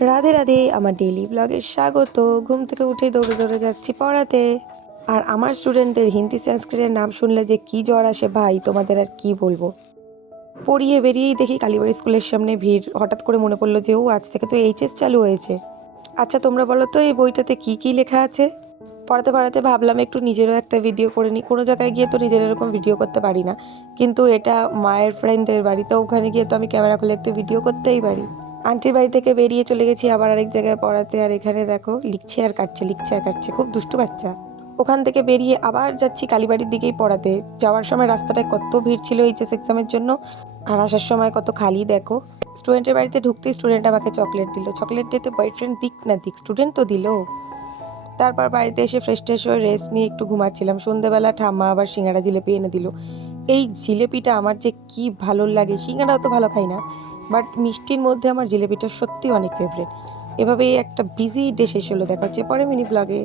রাধে রাধে, আমার ডেইলি ব্লগে স্বাগত। ঘুম থেকে উঠেই দৌড়ে দৌড়ে যাচ্ছি পড়াতে। আর আমার স্টুডেন্টদের হিন্দি সংস্কৃতের নাম শুনলে যে কি জ্বর আসে ভাই, তোমাদের আর কি বলবো। পড়িয়ে বেরিয়েই দেখি কালীবাড়ি স্কুলের সামনে ভিড়। হঠাৎ করে মনে পড়লো যে আজ থেকে তো এইচএস চালু হয়েছে। আচ্ছা তোমরা বলো তো এই বইটাতে কি কি লেখা আছে। পড়াতে পড়াতে ভাবলাম একটু নিজেরও একটা ভিডিও করে নিই। কোনো জায়গায় গিয়ে তো নিজের এরকম ভিডিও করতে পারি না, কিন্তু এটা মায়ের ফ্রেন্ডদের বাড়ি, তো ওখানে গিয়ে তো আমি ক্যামেরা খুলে একটু ভিডিও করতেই পারি। আন্টির বাড়ি থেকে বেরিয়ে চলে গেছি আবার আরেক জায়গায় পড়াতে। আর এখানে দেখো লিখছে আর কাটছে, লিখছে আর কাটছে, খুব দুষ্টু বাচ্চা। ওখান থেকে বেরিয়ে আবার যাচ্ছি কালীবাড়ির দিকেই পড়াতে। যাওয়ার সময় রাস্তাটায় কত ভিড় ছিল এইচএস এক্সামের জন্য, আর আসার সময় কত খালি দেখো। স্টুডেন্টের বাড়িতে ঢুকতেই স্টুডেন্ট আমাকে চকলেট দিল। চকলেট দিতে বয়ফ্রেন্ড দিক না দিক, স্টুডেন্ট তো দিল। তারপর বাড়িতে এসে ফ্রেশ ট্রেশ হয়ে রেস্ট নিয়ে একটু ঘুমাচ্ছিলাম। সন্ধ্যেবেলা ঠাম্মা আবার সিঙ্গাড়া জিলেপি এনে দিল। এই জিলেপিটা আমার যে কি ভালো লাগে, সিঙ্গাড়াও তো ভালো খাই না, বাট মিষ্টির মধ্যে আমার জিলেপিটা সত্যি অনেক ফেভারিট। এভাবেই একটা বিজি ডে শেষ হলো। দেখা হচ্ছে পরে মিনি ব্লগে।